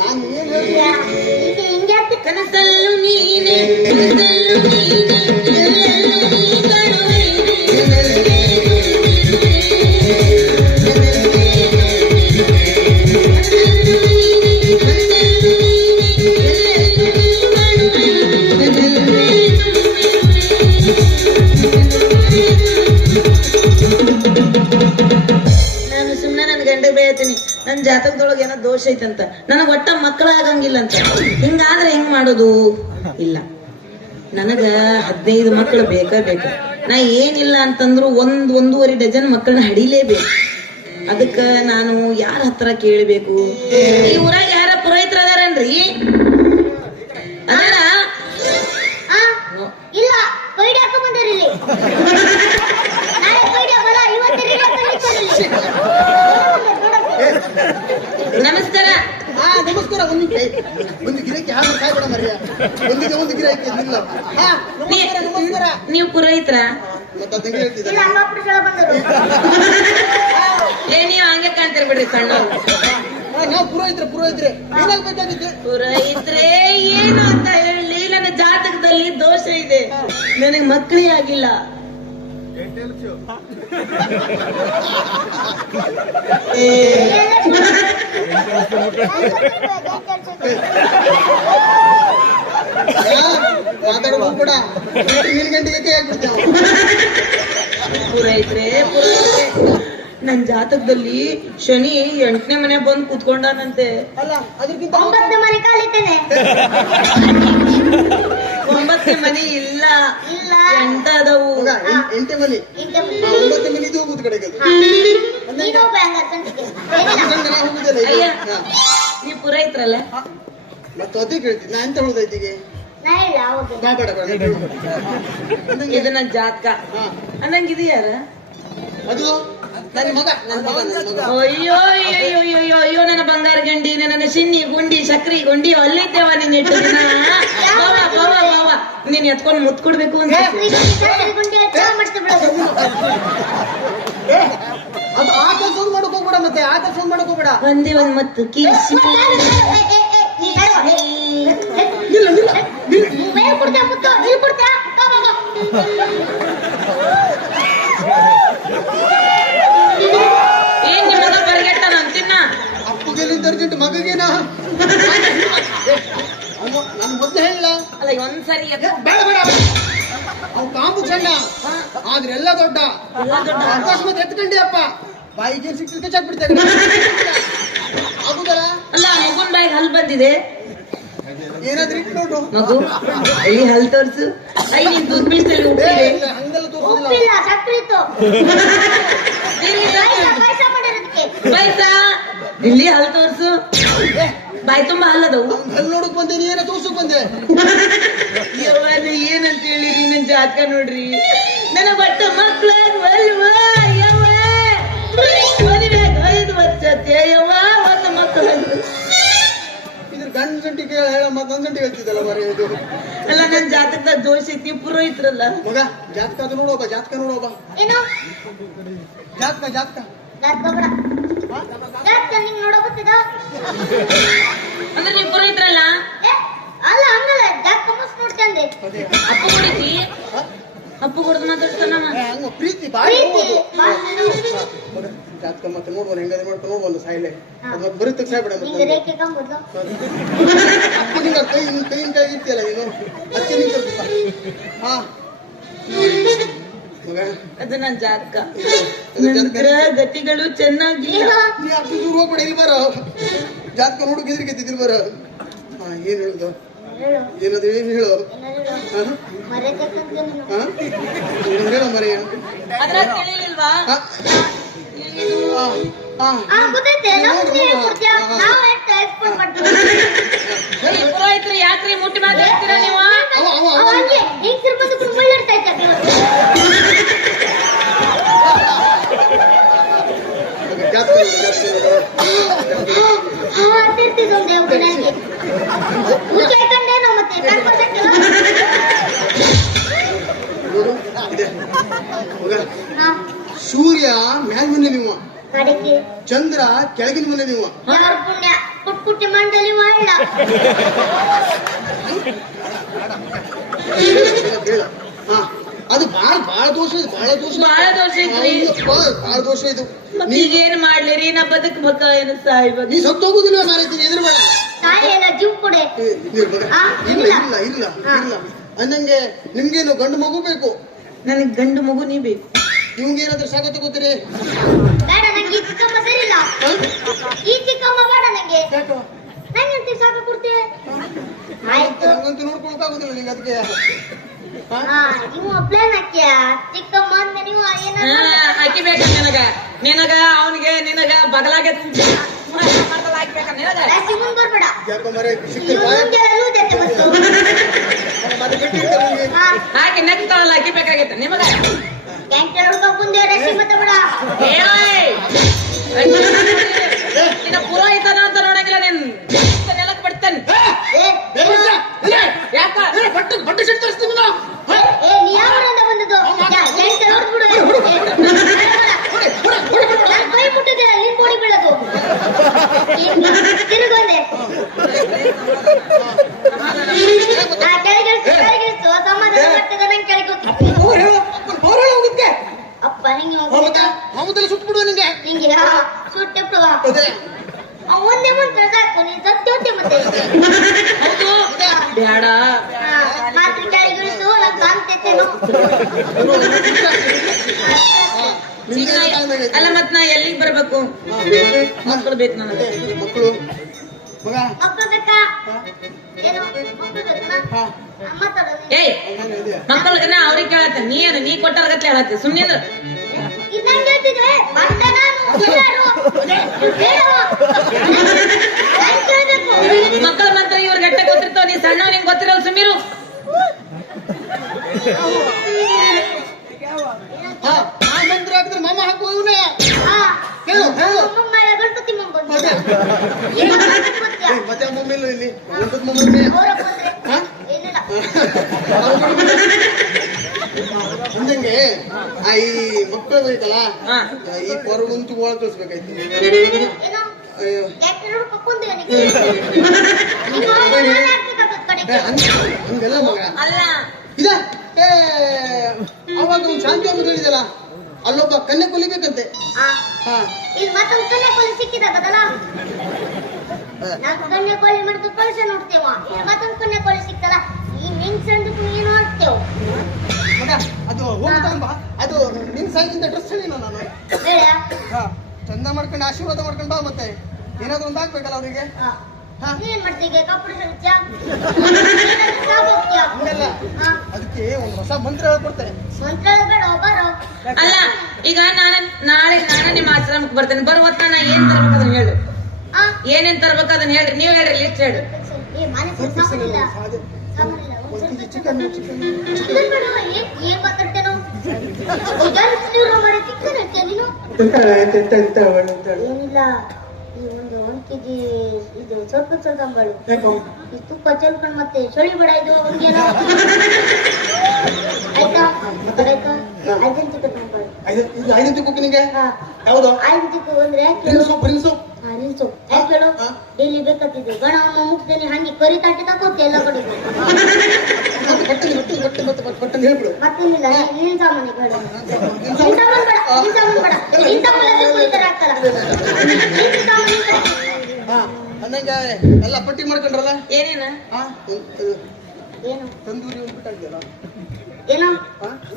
ನಾನು ಏನ್ ಹೇಳಿದೆ ಹಿಂಗೆ ಕನಸಲ್ಲು ನೀನೆ ಕನಸಲ್ಲು ನೀನೆ ಎಲ್ಲೆಲ್ಲೂ ನೀ ಕಾಣುವೆ. ನಾನು ಸುಮ್ಮನೆ ನನ್ ಗಂಡ ಬೇಯ್ತೀನಿ, ನನ್ ಜಾತಕದೊಳಗೆ ಏನೋ ದೋಷ ಐತಂತ, ನನಗ್ ಒಟ್ಟ ಮಕ್ಕಳ ಆಗಂಗಿಲ್ಲ ಅಂತ. ಹಿಂಗಾದ್ರೆ ಹೆಂಗ್ ಮಾಡೋದು? ಇಲ್ಲ, ನನಗ 15 ಮಕ್ಕಳು ಬೇಕ. ನಾ ಏನಿಲ್ಲ ಅಂತಂದ್ರು 1-1.5 ಡಜನ್ ಮಕ್ಕಳನ್ನ ಹಡಿಲೇಬೇಕು. ಅದಕ್ಕ ನಾನು ಯಾರ ಹತ್ರ ಕೇಳಬೇಕು? ಈ ಊರಾಗ ಯಾರ ಪುರೋಹಿತರ ಅದಾರನ್ರಿ? ಅದಾರ? ಇಲ್ಲ, ಕೊಯ್ಡಿ ಹಾಕ ಬಂದಿರಲಿ. ನಮಸ್ಕಾರ. ನಮಸ್ಕಾರ. ಒಂದು ಗಿರಕ್ಕೆ ಹಾಗೆ ಕಾಯ್ಬೇಡ ಮರ್ಯ. ಒಂದು ಗಿರಕ್ಕೆ ಇಲ್ಲ. ನಮಸ್ಕಾರ. ನೀವು ಪುರೋಹಿತ್ರ? ನೀವು ಹಂಗೆ ಕಾಣ್ತೀರಿ ಬಿಡ್ರಿ ಸಣ್ಣ. ನಾವು ಪುರೋಹಿತ್ರೆ ಏನಾಗ್ಬೇಕಾಗಿತ್ತು? ಪುರೋಹಿತ್ರೆ ಏನು ಅಂತ ಹೇಳಿ, ನನ್ನ ಜಾತಕದಲ್ಲಿ ದೋಷ ಇದೆ, ನನಗೆ ಮಕ್ಕಳೇ ಆಗಿಲ್ಲ. ಮಾತಾಡೋದು ಕೂಡ ಗಂಟೆಗೆ ಆಗ್ಬಿಡ್ತೇವೆ. ಪುರೋಹಿತ್ರೆ, ನನ್ ಜಾತಕದಲ್ಲಿ ಶನಿ 8ನೇ ಮನೆ ಬಂದು ಕೂತ್ಕೊಂಡಾನಂತೆ. ಅಲ್ಲ, ಅದಕ್ಕಿಂತ 9ನೇ ಮನೆ ಕಾಲಿದ್ದಾನೆ. 9ನೇ ಮನೆ ಇಲ್ಲ, 8 ಅದಾವು. 8ನೇ ಮನೆ, 9ನೇ ಮನೆ ಇದು ಹೋಗುದು ಕಡೆಗೆ. ಅಯ್ಯ, ನೀವ್ ಪುರೋಹಿತ್ರಲ್ಲ? ಮತ್ತೆ ಅದೇ ಕೇಳ್ತೀನಿ ನಾ ಎಂತ ಹೇಳುದೈತಿಗೆ. ಇದು ನನ್ ಜಾತಕ ಅನ್ನಂಗಿದೆಯಾರ? ಅದು ನನ್ನ ಮಗ. ಅಯ್ಯೋ ಅಯ್ಯೋ ನನ್ನ ಬಂಗಾರ ಗಂಡಿ, ನನ್ನ ಶಿನ್ನಿ ಗುಂಡಿ ಸಕ್ರಿ ಗುಂಡಿ ಅಲ್ಲಿದ್ದೇವ ನೀನ್ ಇಟ್ಟು ದಿನ. ಬಾವ ನೀನ್ ಎತ್ಕೊಂಡು ಮುತ್ ಕೊಡ್ಬೇಕು ಅಂತ. ಅದು ಆ ಕೆಲಸ ಮಾಡಕ್ ಹೋಗ್ಬೇಡ, ಮತ್ತೆ ಆ ಕೆಲಸ ಮಾಡಕ್ ಹೋಗ್ಬೇಡ. ಒಂದೇ ಒಂದ್ ಮತ್ತು ಕಿರಿಸಿ ಏನ್ ನಿಮ್ಮದ ಬರ್ಗೆಟ್ಟ ಅಂತಿನ್ನ. ಅಪ್ಪಗೆಲ್ಲಿಂದ ಅರ್ಜೆಂಟ್ ಮಗಗೇನ? ನನ್ ಮೊದ್ಲು ಹೇಳ. ಅಲ್ಲ ಒಂದ್ಸರಿ ಬೇಡ ಅವ್ ಕಾಂಬು ಸಣ್ಣ ಆದ್ರೆ ಎಲ್ಲ ದೊಡ್ಡ. ಅಕಸ್ಮಾತ್ ಎತ್ಕೊಂಡಿ ಅಪ್ಪ ಬಾಯಿಗೆ ಸಿಕ್ಕಿದ್ರೆ ಚಾಕ್ಬಿಡ್ತೇವೆ. ಆಗುದಲ್ಲ? ಅಲ್ಲ, ಮಗುನ್ ಬಾಯಿಗೆ ಹಲ್ ಬಂದಿದೆ. ಏನಾದ್ರೂ ಇಟ್ಟು ನೋಡು ಮಗು, ಇಲ್ಲಿ ಹಲ್ ತೋರ್ಸು. ನೀನ್ ಟೂತ್ ಪೇಸ್ಟ್ ಅಲ್ಲಿ ಉಪ್ಪಿದೆ. ಹಂಗೆಲ್ಲ ತೋರಿಸಿಲ್ಲ. ಉಪ್ಪಿಲ್ಲ, ಸಕ್ರೆ ಇತ್ತು. ಪಾಯ್ಸ ಇಲ್ಲಿ ಹಲ್ ತೋರ್ಸು. ಬಾಯಿ ತುಂಬಾ ಹಲ್ಲದವು. ಹಲ್ ನೋಡಕ್ ಬಂದೆ, ನೀನ ತೋರ್ಸಕ್ ಬಂದೆ. ಏನಂತ ಹೇಳಿರಿ ನನ್ ಜಾತಕ ನೋಡ್ರಿ. ನನಗ ಒಟ್ಟ ಮಕ್ಳಾಗ್ವಲ್ವಾ? ಯವ್ವ ಮದುವೆಯಾಗ 5 ವರ್ಷ ಯವ್ವ, ಒಂದು ಮಕ್ಕಳು. ಇದ್ರ ಗಂಡ ಗಂಟಿ ಹೇಳ ಮತ್ ನನ್ ಗಂಟೆ ಹೇಳ್ತಿದ್ದಲ್ಲ ಬರೀ ಇದು. ಅಲ್ಲ, ನನ್ ಜಾತಕದ ದೋಷ ಐತಿ, ಪುರೋಹಿತ್ರಲ್ಲ. ಮಗ ಜಾತಕ ಅದು ನೋಡೋಬ, ಜಾತಕ ನೋಡೋಬ. ಏನು ಜಾತಕ ಜಾತಕ ಬೇಡ. ಜಾತಕ ನಿಂಗೆ ನೋಡೋ ಗೊತ್ತಿದ? ಅಂದ್ರೆ ನೀವ್ ಪುರೋಹಿತ್ರಲ್ಲ? ಅಲ್ಲ, ಹಂಗಲ್ಲ, ಜಾತಕ ಮುಸ್ ನೋಡ್ತಂದೆ. ಅಪ್ಪ ಕೊಡಿತಿ, ಅಪ್ಪ ಕೊಡ್ದು ಮಾತಾಡ್ತಾನ. ಹಂಗ ಪ್ರೀತಿ ಬಾಯಿ ಜಾತಕ ಮತ್ತೆ ನೋಡುವ ಹೆಂಗಾದ್ರೆ ಮಾಡ್ಕೊಂಡು ನೋಡುವ ಒಂದು ಸಾಯಿಲೆ ಮತ್ತೆ ಬರುತ್ತ ಸಾಯ್ಬೇಡ. ಮತ್ತೆ ರೇಖೆ ಕಂಬುದು ಅಪ್ಪ ನಿಂಗ ಕೈಯಿಂದ ಕೈ ಇರ್ತಿಯಲ್ಲ ನೀನು ಅತ್ತೆ ನಿಂತ. ಹಾ ಮಗ, ಅದು ನನ್ ಜಾತಕ. ಗ್ರಹ ಗತಿಗಳು ಚೆನ್ನಾಗಿಲ್ಲ. ನೀ ಅಷ್ಟು ದೂರ ಹೋಗ್ಬೇಡ, ಇಲ್ಲಿ ಬರೋ ಜಾತಕ ನೋಡು ಗೆದ್ದಿಲ್ ಬರ. ಹಾ, ಏನ್ ಹೇಳುದು? ಏನಾದ್ರು ಏನ್ ಹೇಳು? ಹೇಳ ಮರೆಯ. ಅದ್ರ ತಿಳಿಲಿಲ್ವಾ? ಪುರೋಹಿತರು ಯಾಕ್ರಿ ಮುಟ್ಟಿ ಮಾತಾಡ್ತೀರಾ ನೀವು? ಸೂರ್ಯ ಮ್ಯಾಲ್ ಮನೆ ನೀವು, ಚಂದ್ರ ಕೆಳಗಿನ ಮನೆ ನೀವು. ಯಾರ ಪುಣ್ಯ ಪುಟ್ಟಿ ಮಂಡಲಿ ಮಾಡ ಬೇಡ. ಹಾ, ಅದು ಬಾಳ ದೋಷ ಇದು, ಬಾಳ ದೋಷ, ಬಾಳ ದೋಷ ಐತ್ರಿ. ಬಾಳ ದೋಷ ಇದು. ಮತ್ತೆ ಈಗ ಏನ್ ಮಾಡ್ಲಿರಿ? ನಾ ಬದುಕ್ಬೇಕ ಏನು ಸಾಯ್ಬೇಕು? ನೀ ಸತ್ತೋಗುದಿಲ್ವ ಮಾರೈತಿ, ಎದುರು ಬೇಡ. ತಾಯಿ ಎಲ್ಲ ಜೀವ ಕೊಡೆ ಇಲ್ಲ ಇಲ್ಲ ಇಲ್ಲ ಇಲ್ಲ ಅಂದಂಗೆ ನಿಮ್ಗೇನು ಗಂಡು ಮಗು ಬೇಕು? ನನಗ್ ಗಂಡು ಮಗು ನೀ ಬೇಕು. ನಿಮ್ಗೇನಾದ್ರೂ ಸಾಕ ತಗೋತೀರಿ? ಬೇಡ, ನಂಗೆ ಈ ಚಿಕ್ಕಮ್ಮ ಸರಿ ಇಲ್ಲ. ಈ ಚಿಕ್ಕಮ್ಮ ಬೇಡ ನಂಗೆ. ನಂಗೆ ಸಾಕ ಕೊಡ್ತೀವಿ. ಆಯ್ತು, ಹಂಗಂತೂ ನೋಡ್ಕೊಳಕ್ ಆಗುದಿಲ್ಲ ನಿಂಗೆ. ಅದಕ್ಕೆ ನೀವು ಪ್ಲಾನ್ ಹಾಕ್ಯ ಚಿಕ್ಕಮ್ಮ ಅಂತ ನೀವು ಹಾಕಿ ಬೇಕ ನಿನಗ ಅವನಿಗೆ ನಿನಗ ಬದಲಾಗ ಹಾಕ್ಬೇಕ ನಿನಗ. ಮುಂದ್ ಬರ್ಬೇಡ. ಯಾಕೋ ಮರೆ ಹಾಕಿ ನೆಕ್ತಾಳಲ್ಲ ಹಾಕಿಬೇಕಾಗಿತ್ತ ನಿಮಗ. ಮುಂದೆ ರಸಿ ಮತ್ತೆ ಬಿಡ. ನಿನ್ನ ಪುರೋಹಿತನ ಅಂತ ನೋಡಂಗಿಲ್ಲ. ನೀನ್ ನೆಲಕ್ ಬಿಡ್ತೇನೆ. ಯಾಕ ಬಟ್ಟೆ ಶೆಟ್ ತರಿಸ್ತೀನಿ ನಾನು. ನೀ ಯಾವರಿಂದ ಬಂದದ್ದು? ನಾನು ಕೈ ಮುಟ್ಟಿದ್ದೀರ, ನೀನ್ ಬೋಡಿ ಬೀಳದು. ತಿರುಗೊಂದೆ ಕೆಳಗಿಳಿಸು ಸಮಾಧಾನ ಮಾಡ್ತದ. ನಂಗೆ ಕೆಳಗೆ ಅಪ್ಪ ನಿಂಗೆ ಸುಟ್ಬಿಡುವ ನಿಂಗೆ. ನಿಂಗೆ ಸುಟ್ಟು ಬಿಡುವ. ಒಂದೇ ಮಂತ್ರ ಸಾಕು, ನೀನ್ ಸತ್ಯೋತೆ ಮತ್ತೆ. ಬೇಡ ಮಾತ್ರ ಕೆಳಗಿಳಿಸು, ನಂಗೆ ಕಾಣ್ತೈತೇನು. ಅಲ್ಲ ಮತ್ ನಾ ಎಲ್ಲಿಗೆ ಬರ್ಬೇಕು? ಮಕ್ಕಳು ಬೇಕು ನನಗೆ. ಮಕ್ಕಳು ಮಗ ಮಕ್ಕಳು ಬೇಕಾ? ಏನು ಮಕ್ಕಳು ಬೇಕಾ? ಏಯ್ ಮಕ್ಕಳಿಗೆ ನಾ ಅವ್ರಿಗೆ ಕೇಳತ್ತೆ. ನೀ ಏನು ನೀ ಕೊಟ್ಟಾರ್ಗತ್ತೆ ಹೇಳತ್ತೆ. ಸುಮ್ಮನೆ ಇದಂಗೆ ಹೇಳ್ತಿದ್ರೆ ಮತ್ತೆ ನಾನು ಎಲ್ಲರೂ ಮಕ್ಕಳ ನಂತರ ಇವ್ರ ಗಟ್ಟೆ ಗೊತ್ತಿರ್ತಾವ. ನೀ ಸಣ್ಣ ನಿಂಗೆ ಗೊತ್ತಿರಲ್ಲ. ಸುಮ್ಮೀರು. ಮಂತ್ರ ಹಾಕಿದ್ರೆ ಮಾಮ ಹಾಕುವವನೇ. ಹೇಳು ಹೇಳು. ಗಣಪತಿ ಮಂಗ ಮತ್ತೆ ಮೊಮ್ಮೆಲ್ಲ ಇಲ್ಲಿ ಗಣಪತಿ ಮೊಮ್ಮೆ ಏನಿಲ್ಲ. ಅಂದಂಗೆ ಈ ಮಕ್ಕಳು ಬೇಕಲ್ಲ, ಈ ಪರ್ವಂತೂ ಒಳ ಕಳಿಸ್ಬೇಕಾಯ್ತು. ಏನೋ ಹಂಗೆಲ್ಲ ಮಗ ಅಲ್ಲ ಇದ ಅವಾಗ ಒಂದು ಶಾಂತಿ ಅಂತ ಹೇಳಿದಲ್ಲ, ಅಲ್ಲೊಬ್ಬ ಕನ್ಯೆ ಕೊಲಿಬೇಕಂತೆ. ಇಲ್ಲಿ ಮತ್ತೊಂದು ಕನ್ಯಾಕೋಲಿ ಸಿಕ್ಕಿದಾಗದಲ್ಲ, ನಾವು ಕನ್ಯಾಕೋಲಿ ಮಾಡಿದ ಕಳಿಸ ನೋಡ್ತೇವ. ಮತ್ತೊಂದು ಕನ್ಯಾಕೋಲಿ ಸಿಕ್ತಲ್ಲ, ಈ ನಿನ್ ಸಂದಕ್ಕೂ ಏನು ಹಾಕ್ತೇವ ಮಗ. ಅದು ಹೋಗ್ತಂಬ, ಅದು ನಿನ್ ಸೈಜಿಂದ ಡ್ರೆಸ್ ಹೇಳಿನ ನಾನು. ಚಂದ ಮಾಡ್ಕೊಂಡು ಆಶೀರ್ವಾದ ಮಾಡ್ಕೊಂಡು ಬಾ. ಮತ್ತೆ ಏನಾದ್ರು ಒಂದು ಆಗ್ಬೇಕಲ್ಲ ಅವ್ರಿಗೆ. ನೀನ್ ಮಾಡ್ತೀಗ ಕಪ್ಪಡ ಅದಕ್ಕೆ ಒಂದು ಹೊಸ ಮಂತ್ರ ಹೇಳ್ಕೊಡ್ತೇನೆ. ಮಂತ್ರ ಬೇಡ ಬಾರೋ. ಅಲ್ಲ ಈಗ ನಾಳೆ ನಿಮ್ಮ ಆಶ್ರಮಕ್ಕೆ ಬರ್ತೇನೆ. ಬರುವತ್ತ ನಾ ಏನ್ ತರ್ಬೇಕು ಅದನ್ನ ಹೇಳು. ಏನೇನ್ ತರ್ಬೇಕು ಅದನ್ನ ಹೇಳ್ರಿ. ನೀವ್ ಹೇಳ್ರಿ, ಲಿಸ್ಟ್ ಹೇಳು. ಚಿಕನ್ ಏನ್ ಮಾತಾಡ್ತೇನೋ ಏನಿಲ್ಲ. ಈ ಒಂದು 1 kg ಇದು ಸ್ವಲ್ಪ ತಂಬಾಳು, ಈ ತುಪ್ಪ ಚೆಲ್ಕೊಂಡು ಮತ್ತೆ ಚಳಿ ಬೇಡ. ಇದು ಒಂದೇನೋ ಆಯ್ತಾ? ಆಯ್ತಾ? ಐದೆಂಟಿಕ ತಂಬಾಳು. ಐದೆಂಟಿಕ ನಿಂಗೆ ಯಾವುದು? ಐದೆಂಟಿಕ ಅಂದ್ರೆ ನಿಲ್ಸು. ಯಾಕೆ ಹೇಳು? ಡೈಲಿ ಬೇಕಾಗ್ತಿದ್ವಿ ಗಣ ಅಮ್ಮ ಮುಗ್ದೇನೆ ಹಂಗೆ ಕರಿ ತಾಟಿ ತಗೋತಿ ಎಲ್ಲ ಕಡೆ. ಮತ್ತೇನಿಲ್ಲ, ನಿನ್ ಸಾಮಾನ್ಯ ಬೇಡ. ನಿನ್ ಸಾಮಾನು ಬೇಡ, ನಿನ್ ಸಾಮಾನು ಬೇಡ. ನಿನ್ ಸಾಮಾನು ಕುಳಿತಾರೆ ಆಗ್ತಲ್ಲ. ಅಂದಂಗೆ ಎಲ್ಲ ಪಟ್ಟಿ ಮಾಡ್ಕೊಂಡ್ರಲ್ಲ. ಏನೇನ ಏನು ತಂದೂರಿ ಬಿಟ್ಟಿದ್ಯಲ್ಲ. ಏನೋ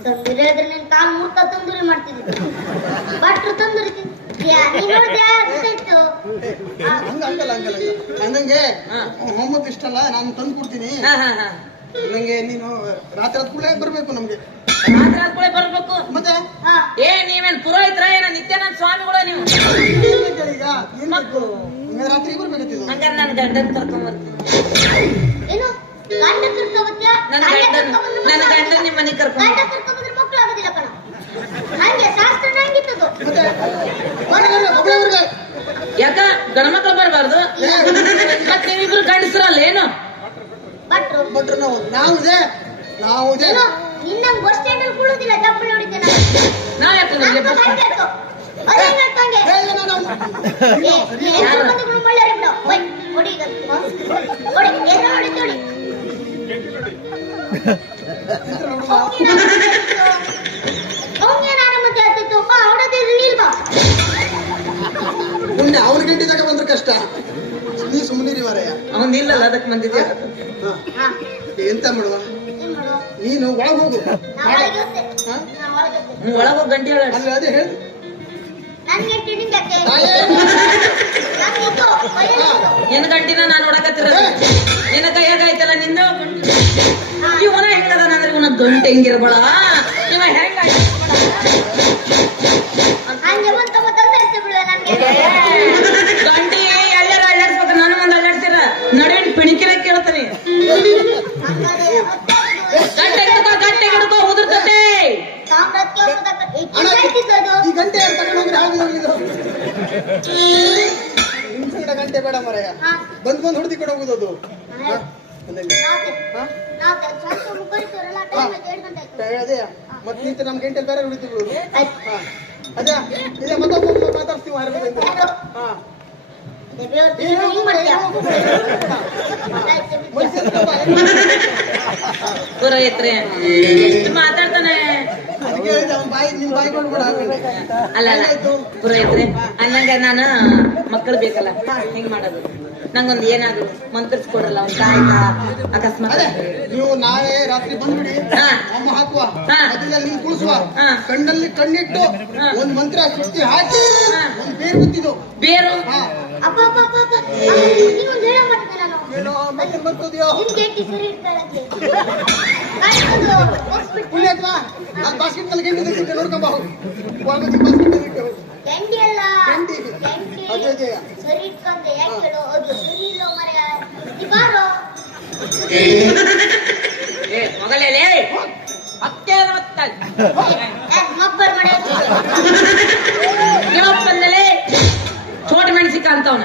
ತಂದೂರಿ ಆದ್ರೆ ನೀನ್ ಕಾಲ್ ಮೂರ್ತ ತಂದೂರಿ ಮಾಡ್ತಿದ್ವಿ. ಭಟ್ರು ತಂದೂರಿ ಹಂಗಲ್ಲ. ಅಂದಂಗೆ ಮೊಹಮ್ಮದ್ ಇಷ್ಟಲ್ಲ, ನಾನು ತಂದು ಕೊಡ್ತೀನಿ. ನಂಗೆ ನೀನು ರಾತ್ರಿ ಕೂಡ ಬರ್ಬೇಕು. ನಮ್ಗೆ ರಾತ್ರಿ ಬರ್ಬೇಕು. ಮತ್ತೆ ನೀವೇನ್ ಪುರೋಹಿತ್ರ ಏನ ನಿತ್ಯಾನಂದ ಸ್ವಾಮಿಗಳು ನೀವು? ರಾತ್ರಿ ಬರ್ಬೇಕಂತಿದ್ದು. ಹಂಗಾರೆ ನನ್ನ ಗಂಡನ್ ಕರ್ಕೊಂಡ್ ಬರ್ತೀನಿ. ಏನು ಗಂಡ ಕರ್ಕೊಂಡ್ಬತ್ತೀಯ? ನನ್ನ ಗಂಡನ್ ನಿಮ್ಮ ಮನೆಗೆ ಕರ್ಕೊಂಡು ಗಂಡ ಕರ್ಕೊಂಡ್ಬಂದ್ರೆ ಮಕ್ಕಳು ಆಗೋದಿಲ್ಲ ಕಣ. ಹಂಗೆ ಶಾಸ್ತ್ರ ಹಂಗಿತ್ತದು. ಯಾಕ ಗಣಮಕ್ಳು ಬರಬಾರ್ದು? ಮತ್ತೆ ನೀವಿಬ್ರು ಗಂಡಸ್ರಲ್ಲ ಏನು? ಭಟ್ರು ನಾವುದೇ ನಿನ್ನ ಬಸ್ ಸ್ಟ್ಯಾಂಡ್ ಅಲ್ಲಿ ಕೂಡುದಿಲ್ಲ, ಚಪ್ಪಲಿ ಹೊಡಿತೇನೆ. ನಾವ್ ಯಾಕೆ ಅದೇ ನಡ್ಕೊಂಡೆ. ಹೇಳ ನಾನು ಏ, ಏನ್ ಬಂದ್ರು ಮಳ್ಳಾರಿ ಬಿಡು. ಒಯ್, ಹೊಡಿ ಈಗ. ಹೊಡಿ, ಏನೋ ಹೊಡಿ, ಹೊಡಿ. ಅವ್ನಿಗೆ ನಾನು ಮತ್ತೆ ಆಗ್ತಿತ್ತು. ಬಾ, ಹೊಡೆದಿದ್ರೆ ನಿಲ್ಬಾ. ಮುಂದೆ ಅವ್ರ ಗಂಟೆದಾಗ ಬಂದ್ರೆ ಕಷ್ಟ. ನೀ ಸುಮ್ಮನಿರಿ ಮಾರಾಯ. ಅವನ್ ಇಲ್ಲಲ್ಲ ಅದಕ್ಕೆ ಬಂದಿದ್ದೆ. ಹಾ, ಎಂತ ಮಾಡುವ ಏನ್ ಮಾಡು? ನೀನು ಒಳಗೆ ಹೋಗು. ನಾ ಒಳಗೆ ಹೋಗ್ತೆ. ನಾ ಒಳಗೆ ಹೋಗ್ತೆ. ಒಳಗೋಗಿ ಗಂಟೆ ಹೇಳ. ಅಲ್ಲಿ ಅದೇ ಹೇಳಿ ನನ್ಗೆ ಟ್ಯೂನಿಂಗ್ ಯಾಕೆ? ತಾಯೇ. ನನ್ಗಿತ್ತು, ಕೈಯಲ್ಲಿತ್ತು. ನಿನ್ನ ಗಂಟಿನ ನಾನು ಹೊಡಕತ್ತಿರ. ನಿನ್ನ ಕೈಯಾಗ ಐತಲ್ಲ ನಿಂದ ಇವನ ಹೆಂಗದಾನಂದ್ರೆ ಇವನ ಗಂಟೆ ಹೆಂಗಿರ್ಬಳ ಇವ ಹೆಂಗ ಹಂಗೆ ಬಂತ ಮತ್ತೊಂದು ಅರ್ಥ ಬಿಡುವ ನನ್ಗೆ. ಗಂಟಿ ಎಲ್ಲಾರು ಅಲ್ಲಾಡ್ಸ್ಬೇಕು. ನಾನು ಮುಂದೆ ಅಲ್ಲಾಡ್ಸಿರ ನಡುವಿನ ಪಿಣಿಕಿರ ಕೇಳ್ತಾನೆ. ಹಂಗಾದ್ರೆ ಗಂಟೆ ಹಿಡ್ಕೋ ಉದುರ್ತತೆ. ಸಾಮ್ರಾಜ್ಯ ಹೋಗೋದಕ್ಕ ಈ ಅಣ್ಣ, ಕಿತ್ತಾಡ್ತಿದ್ದದು. ಈ ಗಂಟೆ ಯಾರು ತಗೊಂಡು ಹೋಗ್ರಿ ಹಾಗೆ ನಿಮ್ ಸಂಗಡ ಗಂಟೆ ಬೇಡ ಮಾರಾಯ. ಹಾ. ಬಂದ್ ಹುಡುಕಿ ಕೊಡ ಹೋಗುದು. ಹಾ. ನಾವ್ ಸ್ವಂತ ಮುಖರಿಸೋರಲ್ಲ, ಟೈಮ್ ಆಯ್ತು, 2 ಗಂಟೆ ಆಯ್ತು. ಹೇಳದೆ ಮತ್ ನಿಂತ ನಮ್ ಗಂಟೆ ಬೇರೆ ಹುಡುಕಿ ಬಿಡುದು. ಆಯ್ತು. ಅದೇ ಇದೇ ಮತ್ತೊಬ್ಬ ಮಾತಾಡ್ತೀವಿ ಮಾರ್ಬೇಕು. ಹಾ ದೇವ್ರು ಹಿಂಗ್ ಮಾಡ್ತೀಯ? ಆಯ್ತು, ಪುರ ಐತ್ರಿ ಎಷ್ಟು ಮಾತಾಡ್ತಾನೆ. ಅದಕ್ಕೆ ಹೇಳಿದೆ ಅವ್ನ್ ಬಾಯಿ ನಿಮ್ ಬಾಯಿ ಕೊಡ್ಬೇಡ ಹಾಕಂಡೆ. ಅಲ್ಲ ಪುರ ಐತ್ರಿ ಅನ್ನಂಗ ನಾನು ಮಕ್ಕಳು ಬೇಕಲ್ಲ ಹೆಂಗ್ ಮಾಡೋದು. ನಂಗೊಂದು ಏನಾದ್ರು ಮಂತ್ರಿಸ್ಕೊಡ್ರಲ್ಲ ಒಂದ್ ತಾಯ್ತ ಅಕಸ್ಮಾತ್. ಅದೇ ನೀವು ನಾಳೆ ರಾತ್ರಿ ಬಂದ್ಬಿಡಿ. ಹಾ. ಅಮ್ಮ ಹಾಕುವ ಹಾ. ಅದ್ರಲ್ಲಿ ನೀನ್ ಕುಳಿಸುವ. ಹಾ. ಕಣ್ಣಲ್ಲಿ ಕಣ್ಣಿಟ್ಟು ಹಾ. ಒಂದ್ ಮಂತ್ರ ಸುತ್ತಿ ಹಾಕಿ ಹಾ. ಒಂದ್ ಬೇರು ಗೊತ್ತಿದ್ದು. ಬೇರು ಹಾ ಅಪ್ಪ ಅಪ್ಪ ಅಪ್ಪ ಅಪ್ಪ ನೀವೊಂದು ಹೇಳ ಮಾಡ್ತೀನಿ ನಾನು. ಏನೋ ಮತ್ತೆ ಬರ್ತದ್ಯೋ ನಿಮ್ಗೆ ಏಕೆ ಸರಿ ಇರ್ತಾಳಕ್ಕೆ? ಕಾಯ್ಕೊಂಡು ಹೋಗ್ಬಿಟ್ಟು ಪುಣ್ಯಾತ್ಮ ನಾನ್ ಬಾಸ್ಕೆಟ್ ನಲ್ಲಿ ಗಂಟೆ ತೆಗಿದ್ದೆ ನೋಡ್ಕೊಂಬ ಹೋಗು. ಬಾಸ್ಕೆಟ್ ತೆಗಿದ್ದೆ ಗಂಡಿ ಅಲ್ಲ, ಗಂಡಿ. ಗಂಡಿ ಅದೇ ಅದೇ. ಸರಿ ಇಟ್ಕೊಂಡೆ ಯಾಕೆ ಹೇಳು? ಅದು ಸರಿ ಇಲ್ಲ ಮರೆಯ. ನೀ ಬಾರೋ. ಮಗಳೇ ಅಕ್ಕೆ ಮಬ್ಬರ್ ಮನೆ ನಿಮ್ಮಪ್ಪಂದಲೇ ಚೋಟ ಮೆಣಸಿಕ ಅಂತವನ